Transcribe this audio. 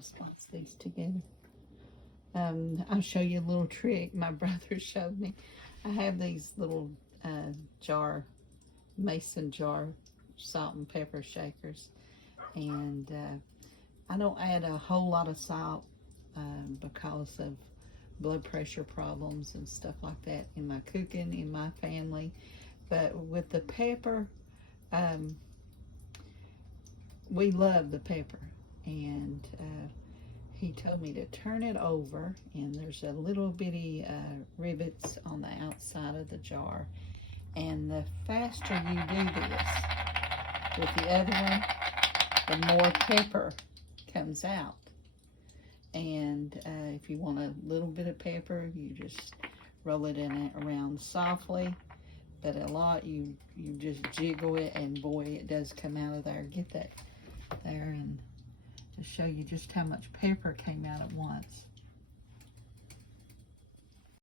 Spots these together. I'll show you a little trick my brother showed me. I have these little mason jar salt and pepper shakers, and I don't add a whole lot of salt because of blood pressure problems and stuff like that in my cooking in my family. But with the pepper, we love the pepper, and he told me to turn it over, and there's a little bitty rivets on the outside of the jar, and the faster you do this with the other one, the more pepper comes out. And if you want a little bit of pepper, you just roll it in it around softly, but a lot you just jiggle it, and boy, it does come out of there. Get that there, and to show you just how much pepper came out at once.